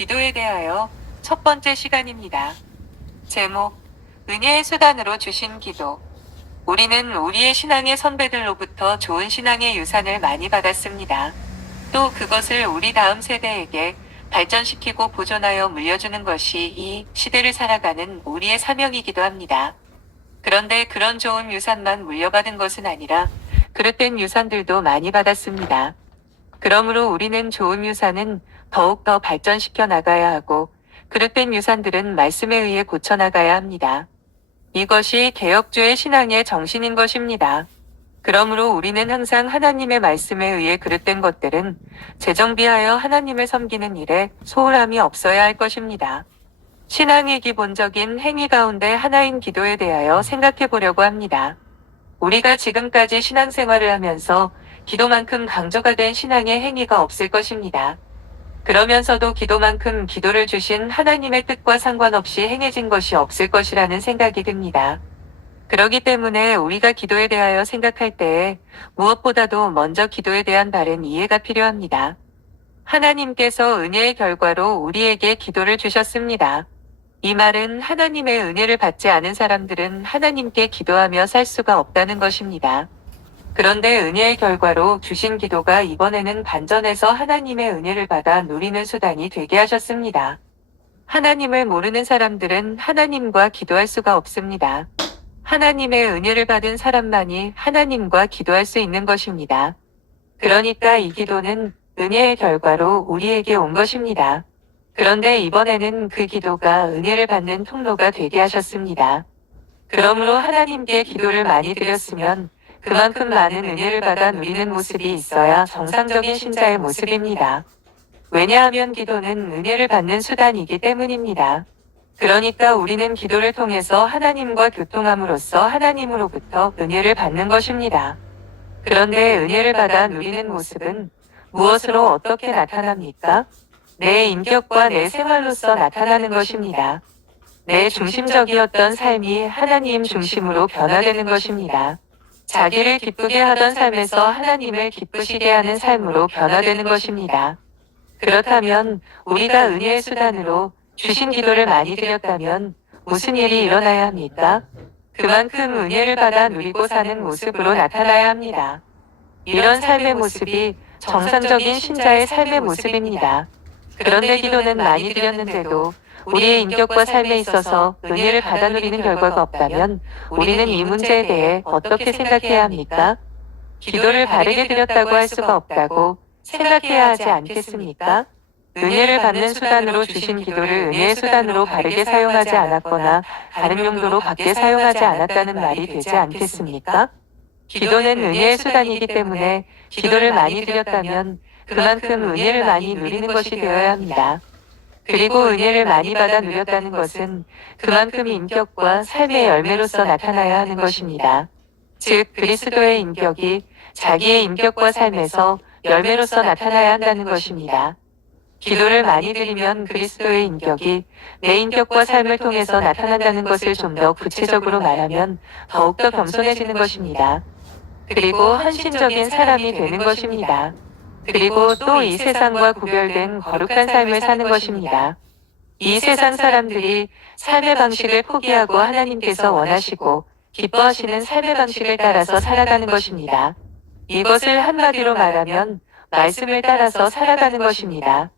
기도에 대하여 첫 번째 시간입니다. 제목, 은혜의 수단으로 주신 기도. 우리는 우리의 신앙의 선배들로부터 좋은 신앙의 유산을 많이 받았습니다. 또 그것을 우리 다음 세대에게 발전시키고 보존하여 물려주는 것이 이 시대를 살아가는 우리의 사명이기도 합니다. 그런데 그런 좋은 유산만 물려받은 것은 아니라 그릇된 유산들도 많이 받았습니다. 그러므로 우리는 좋은 유산은 더욱더 발전시켜 나가야 하고 그릇된 유산들은 말씀에 의해 고쳐나가야 합니다. 이것이 개혁주의 신앙의 정신인 것입니다. 그러므로 우리는 항상 하나님의 말씀에 의해 그릇된 것들은 재정비하여 하나님을 섬기는 일에 소홀함이 없어야 할 것입니다. 신앙의 기본적인 행위 가운데 하나인 기도에 대하여 생각해 보려고 합니다. 우리가 지금까지 신앙생활을 하면서 기도만큼 강조가 된 신앙의 행위가 없을 것입니다. 그러면서도 기도만큼 기도를 주신 하나님의 뜻과 상관없이 행해진 것이 없을 것이라는 생각이 듭니다. 그렇기 때문에 우리가 기도에 대하여 생각할 때에 무엇보다도 먼저 기도에 대한 바른 이해가 필요합니다. 하나님께서 은혜의 결과로 우리에게 기도를 주셨습니다. 이 말은 하나님의 은혜를 받지 않은 사람들은 하나님께 기도하며 살 수가 없다는 것입니다. 그런데 은혜의 결과로 주신 기도가 이번에는 반전해서 하나님의 은혜를 받아 누리는 수단이 되게 하셨습니다. 하나님을 모르는 사람들은 하나님과 기도할 수가 없습니다. 하나님의 은혜를 받은 사람만이 하나님과 기도할 수 있는 것입니다. 그러니까 이 기도는 은혜의 결과로 우리에게 온 것입니다. 그런데 이번에는 그 기도가 은혜를 받는 통로가 되게 하셨습니다. 그러므로 하나님께 기도를 많이 드렸으면 그만큼 많은 은혜를 받아 누리는 모습이 있어야 정상적인 신자의 모습입니다. 왜냐하면 기도는 은혜를 받는 수단이기 때문입니다. 그러니까 우리는 기도를 통해서 하나님과 교통함으로써 하나님으로부터 은혜를 받는 것입니다. 그런데 은혜를 받아 누리는 모습은 무엇으로 어떻게 나타납니까? 내 인격과 내 생활로서 나타나는 것입니다. 내 중심적이었던 삶이 하나님 중심으로 변화되는 것입니다. 자기를 기쁘게 하던 삶에서 하나님을 기쁘시게 하는 삶으로 변화되는 것입니다. 그렇다면 우리가 은혜의 수단으로 주신 기도를 많이 드렸다면 무슨 일이 일어나야 합니까? 그만큼 은혜를 받아 누리고 사는 모습으로 나타나야 합니다. 이런 삶의 모습이 정상적인 신자의 삶의 모습입니다. 그런데 기도는 많이 드렸는데도 우리의 인격과 삶에 있어서 은혜를 받아 누리는 결과가 없다면 우리는 이 문제에 대해 어떻게 생각해야 합니까? 기도를 바르게 드렸다고 할 수가 없다고 생각해야 하지 않겠습니까? 은혜를 받는 수단으로 주신 기도를 은혜의 수단으로 바르게 사용하지 않았거나 다른 용도로 밖에 사용하지 않았다는 말이 되지 않겠습니까? 기도는 은혜의 수단이기 때문에 기도를 많이 드렸다면 그만큼 은혜를 많이 누리는 것이 되어야 합니다. 그리고 은혜를 많이 받아 누렸다는 것은 그만큼 인격과 삶의 열매로서 나타나야 하는 것입니다. 즉, 그리스도의 인격이 자기의 인격과 삶에서 열매로서 나타나야 한다는 것입니다. 기도를 많이 드리면 그리스도의 인격이 내 인격과 삶을 통해서 나타난다는 것을 좀 더 구체적으로 말하면 더욱더 겸손해지는 것입니다. 그리고 헌신적인 사람이 되는 것입니다. 그리고 또 이 세상과 구별된 거룩한 삶을 사는 것입니다. 이 세상 사람들이 삶의 방식을 포기하고 하나님께서 원하시고 기뻐하시는 삶의 방식을 따라서 살아가는 것입니다. 이것을 한마디로 말하면 말씀을 따라서 살아가는 것입니다.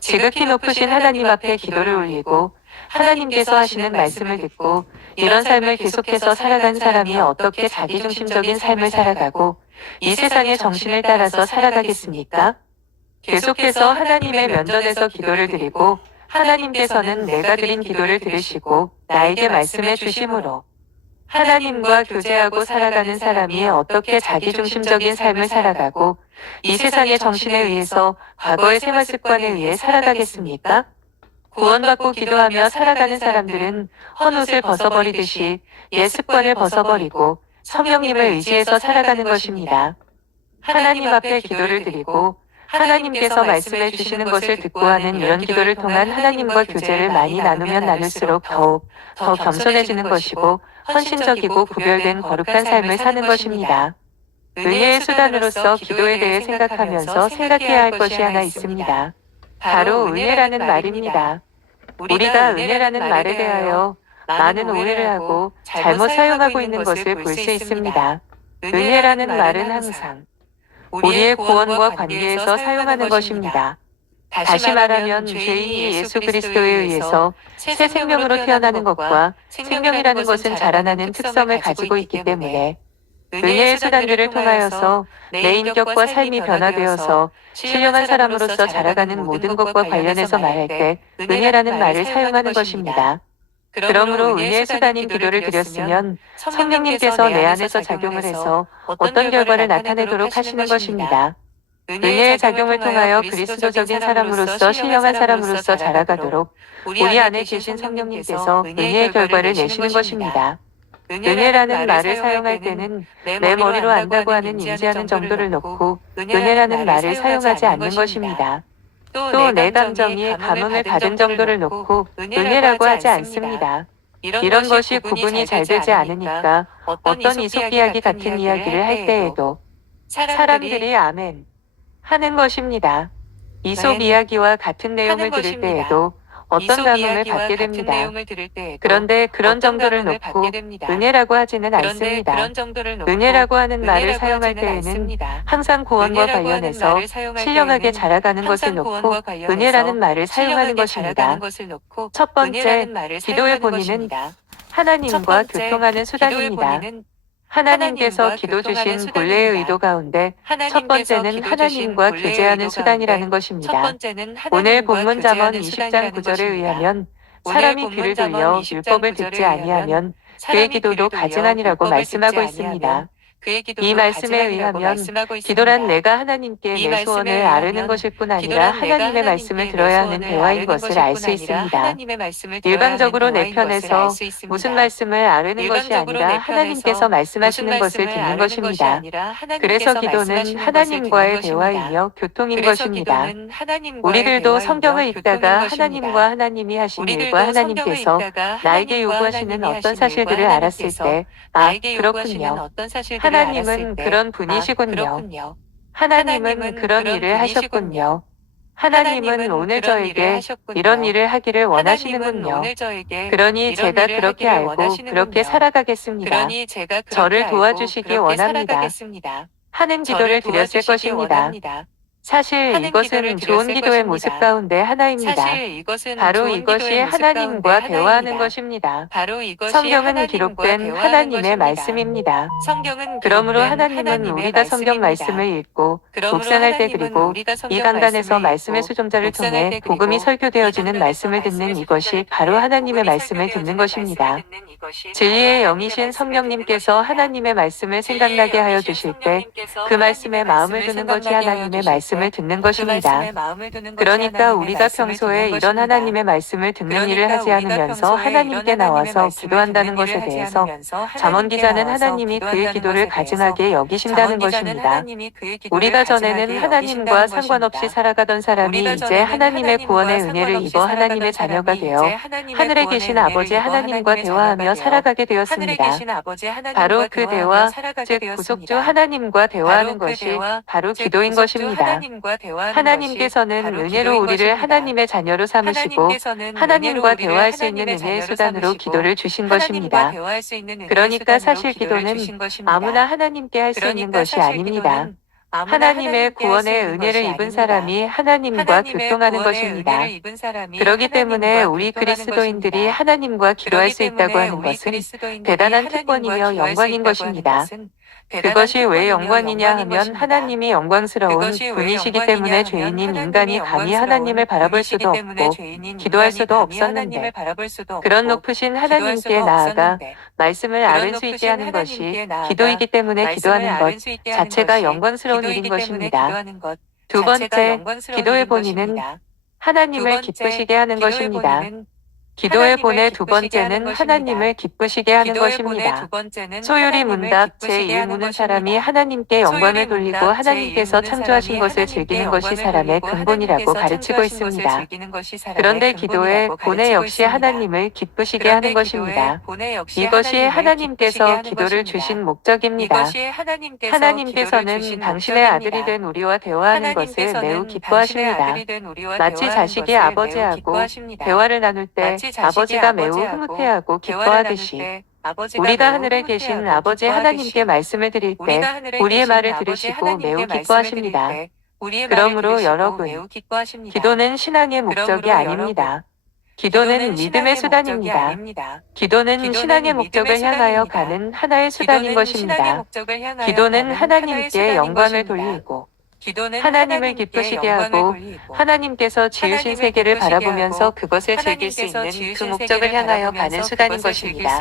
지극히 높으신 하나님 앞에 기도를 올리고 하나님께서 하시는 말씀을 듣고 이런 삶을 계속해서 살아간 사람이 어떻게 자기중심적인 삶을 살아가고 이 세상의 정신을 따라서 살아가겠습니까? 계속해서 하나님의 면전에서 기도를 드리고 하나님께서는 내가 드린 기도를 들으시고 나에게 말씀해 주심으로 하나님과 교제하고 살아가는 사람이 어떻게 자기중심적인 삶을 살아가고 이 세상의 정신에 의해서 과거의 생활 습관에 의해 살아가겠습니까? 구원받고 기도하며 살아가는 사람들은 헌옷을 벗어버리듯이 옛 습관을 벗어버리고 성령님을 의지해서 살아가는 것입니다. 하나님 앞에 기도를 드리고 하나님께서 말씀해 주시는 것을 듣고 하는 이런 기도를 통한 하나님과 교제를 많이 나누면 나눌수록 더욱 더 겸손해지는 것이고 헌신적이고 구별된 거룩한 삶을 사는 것입니다. 은혜의 수단으로서 기도에 대해 생각하면서 생각해야 할 것이 하나 있습니다. 바로 은혜라는 말입니다. 우리가 은혜라는 말에 대하여 많은 오해를 하고 잘못 사용하고 있는 것을 볼 수 있습니다. 은혜라는 말은 항상 우리의 구원과 관계에서 사용하는 것입니다. 다시 말하면 죄인이 예수 그리스도에 의해서 새 생명으로 태어나는 것과 생명이라는 것은 자라나는 특성을 가지고 있기 때문에 은혜의 수단들을 통하여서 내 인격과 삶이 변화되어서 신령한 사람으로서 자라가는 모든 것과 관련해서 말할 때 은혜라는 말을 사용하는 것입니다. 그러므로 은혜의 수단인 기도를 드렸으면 성령님께서 내 안에서 작용을 해서 어떤 결과를 나타내도록 하시는 것입니다. 은혜의 작용을 통하여 그리스도적인 사람으로서 신령한 사람으로서 자라가도록 우리 안에 계신 성령님께서 은혜의 결과를 내시는 것입니다. 은혜라는 말을 사용할 때는 내 머리로 안다고 하는 인지하는 정도를 놓고 은혜라는 말을 사용하지 않는 것입니다. 또 내 감정이 감흥을 받은 정도를 놓고 은혜라고 하지 않습니다. 이런 것이 구분이 잘 되지 않으니까 어떤 이속 이야기 같은 이야기를 할 때에도 사람들이 아멘 하는 것입니다. 이속 이야기와 같은 내용을 들을 때에도 어떤 감흥을 받게 됩니다. 그런데 그런 정도를 놓고 은혜라고 하지는 않습니다. 은혜라고 하는 말을 사용할 때에는 항상 구원과 관련해서 신령하게 자라가는 것을 놓고 은혜라는 말을 사용하는 것입니다. 첫 번째, 기도의 본인은 하나님과 교통하는 수단입니다. 하나님께서 기도 주신 본래의 의도 가운데 첫 번째는 하나님과 교제하는 수단이라는 것입니다. 오늘 본문 잠언 20장 9절에 의하면 사람이 귀를 돌려 율법을 듣지 아니하면 그의 기도도 가증하니라고 말씀하고 있습니다. 이 말씀에 의하면 기도란 내가 하나님께 내 소원을 아뢰는 것일 뿐 아니라 하나님의 말씀을 들어야 하는 대화인 것을 알 수 있습니다. 일방적으로 내 편에서 무슨 말씀을 아뢰는 것이 아니라 하나님께서 말씀하시는 것을 듣는 것입니다. 그래서 기도는 하나님과의 대화이며 교통인 것입니다. 우리들도 성경을 읽다가 하나님과 하나님이 하신 일과 하나님께서 나에게 요구하시는 어떤 사실들을 알았을 때, 아, 그렇군요. 하나님은 그런 분이시군요. 하나님은 그런 일을 하셨군요. 하나님은 오늘 저에게 이런 일을 하기를 원하시는군요. 그러니 제가 그렇게 알고 그렇게 살아가겠습니다. 저를 도와주시기 원합니다. 하는 기도를 드렸을 것입니다. 사실 이것은 좋은 기도의 모습 가운데 하나입니다. 바로 이것이 하나님과 대화하는 것입니다. 성경은 기록된 하나님의 말씀입니다. 그러므로 하나님은 우리가 성경 말씀을 읽고 묵상할 때 그리고 이 강단에서 말씀의 수종자를 통해 복음이 설교되어지는 말씀을 듣는 이것이 바로 하나님의 말씀을 듣는 것입니다. 진리의 영이신 성령님께서 하나님의 말씀을 생각나게 하여 주실 때 그 말씀에 마음을 두는 것이 하나님의 말씀을 듣는 것입니다. 그러니까 우리가 평소에 이런 하나님의 말씀을 듣는 일을 하지 않으면서 하나님께 나와서 기도한다는 것에 대해서 잠언 기자는 하나님이 그의 기도를 가증하게 여기신다는 것입니다. 우리가 전에는 하나님과 상관없이 살아가던 사람이 이제 하나님의 구원의 은혜를 입어 하나님의 자녀가 되어 하늘에 계신 아버지 하나님과 대화하며 살아가게 되었습니다. 바로 그 대화, 즉 구속주 하나님과 대화하는 것이 바로 기도인 것입니다. 하나님께서는 은혜로 우리를 하나님의 자녀로 삼으시고 하나님과 대화할 수 있는 은혜의 수단으로 기도를 주신 것입니다. 그러니까 사실 기도는 아무나 하나님께 할 수 있는 것이 아닙니다. 하나님의 구원의 은혜를 입은 사람이 하나님과 교통하는 것입니다. 그렇기 때문에 우리 그리스도인들이 하나님과 기도할 수 있다고 하는 것은 대단한 특권이며 영광인 것입니다. 그것이 왜 영광이냐 하면 하나님이 영광스러운 분이시기 때문에 죄인인 인간이 감히 하나님을 바라볼 수도 없고 기도할 수도 없었는데 그런 높으신 하나님께 나아가 말씀을 아뢰 수 있게 하는 것이 기도이기 때문에 기도하는 것 자체가 영광스러운 일인 것입니다. 두 번째, 기도의 본인은 하나님을 기쁘시게 하는 것입니다. 기도의 본의 두 번째는 하나님을 기쁘시게 하는 것입니다. 소율이 문답 제1무는 사람이 하나님께 영광을 돌리고 하나님께서 창조하신 것을 즐기는 것이 사람의 근본이라고 가르치고 있습니다. 그런데 기도의 본의 역시 하나님을 기쁘시게 하는 것입니다. 이것이 하나님께서 기도를 주신 목적입니다. 하나님께서는 당신의 아들이 된 우리와 대화하는 것을 매우 기뻐하십니다. 마치 자식이 아버지하고 대화를 나눌 때 아버지가 매우 흐뭇해하고 기뻐하듯이 우리가 하늘에 계신 아버지 하나님께 말씀을 드릴 때 우리의 말을 들으시고 매우 기뻐하십니다. 그러므로 여러분, 기도는 신앙의 목적이 아닙니다. 기도는 믿음의 수단입니다. 기도는 신앙의 목적을 향하여 가는 하나의 수단인 것입니다. 기도는 하나님께 영광을 돌리고 하나님을 기쁘시게 하고 하나님께서 지으신 세계를 바라보면서 그것을 즐길 수 있는 그 목적을 향하여 가는 수단인 것입니다.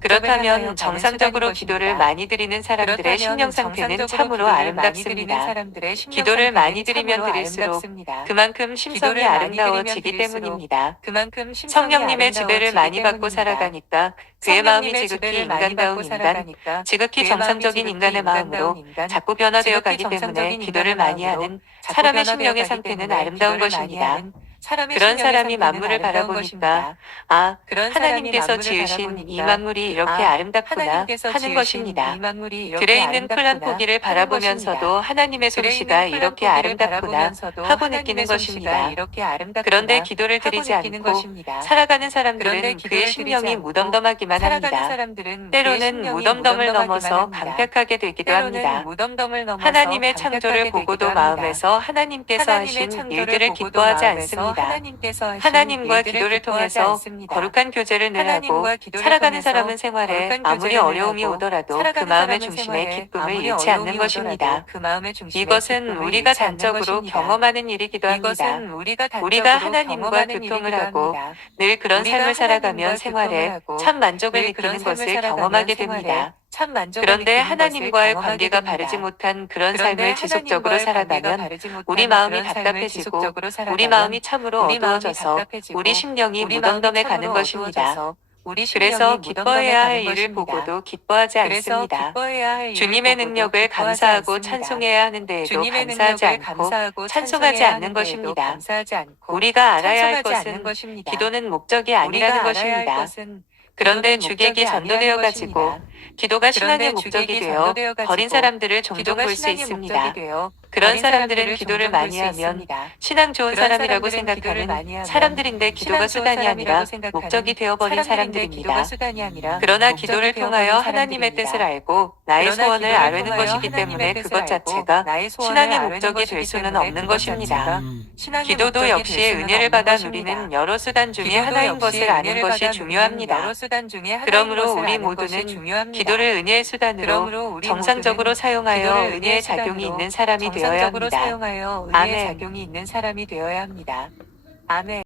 그렇다면 정상적으로 기도를 많이 드리는 사람들의 심령 상태는 참으로 아름답습니다. 기도를 많이 드리면 드릴수록 그만큼 심성이 아름다워지기 때문입니다. 성령님의 지배를 많이 받고 살아가니까 그의 마음이 지극히 인간다운 인간, 지극히 정상적인 인간의 마음으로 자꾸 변화되어 가기 때문에 기도를 많이 하는 사람의 심령의 상태는 아름다운 것입니다. 그런 사람이 만물을 바라보니까 하나님께서 지으신 이 만물이 이렇게 아름답구나 하는 것입니다. 들에 있는 풀한 포기를 바라보면서도 하나님의 솜씨가 이렇게 아름답구나 하고 느끼는 것입니다. 그런데 기도를 드리지 않고 살아가는 사람들은 그의 심령이 무덤덤하기만 합니다. 때로는 무덤덤을 넘어서 방백하게 되기도 합니다. 하나님의 창조를 보고도 마음에서 하나님께서 하신 일들을 기뻐하지 않습니다. 하나님과 기도를 통해서 거룩한 교제를 늘 하고 살아가는 사람은 생활에 아무리 어려움이 오더라도 그 마음의 중심에 기쁨을 잃지 않는 것입니다. 이것은 우리가 단적으로 경험하는 일이기도 합니다. 우리가 하나님과 교통을 하고 늘 그런 삶을 살아가면 생활에 참 만족을 느끼는 것을 경험하게 됩니다. 그런데 하나님과의 관계가 바르지 못한 그런 삶을 지속적으로 살아가면 우리 마음이 답답해지고 우리 마음이 참으로 어두워져서 우리 심령이 무덤덤해 가는 것입니다. 그래서 기뻐해야 할 일을 보고도 기뻐하지 않습니다. 주님의 능력을 감사하고 찬송해야 하는 데에도 감사하지 않고 찬송하지 않는 것입니다. 우리가 알아야 할 것은 기도는 목적이 아니라는 것입니다. 그런데 주객이 전도되어 가지고 기도가 신앙의 목적이 되어 버린 사람들을 종종 볼 수 있습니다. 그런 사람들은 기도를 많이 하면 신앙 좋은 사람이라고 생각하는 사람들인데 기도가 수단이 아니라 목적이 되어버린 사람들입니다. 그러나 기도를 통하여 하나님의 뜻을 알고 나의 소원을 아뢰는 것이기 때문에 그것 자체가 신앙의 목적이 될 수는 없는 것입니다. 기도도 역시 은혜를 받아 누리는 여러 수단 중에 하나인 것을 아는 것이 중요합니다. 그러므로 우리 모두는 기도를 은혜의 수단으로 정상적으로 사용하여 은혜의 작용이 있는 사람이 되어야 합니다. 아멘.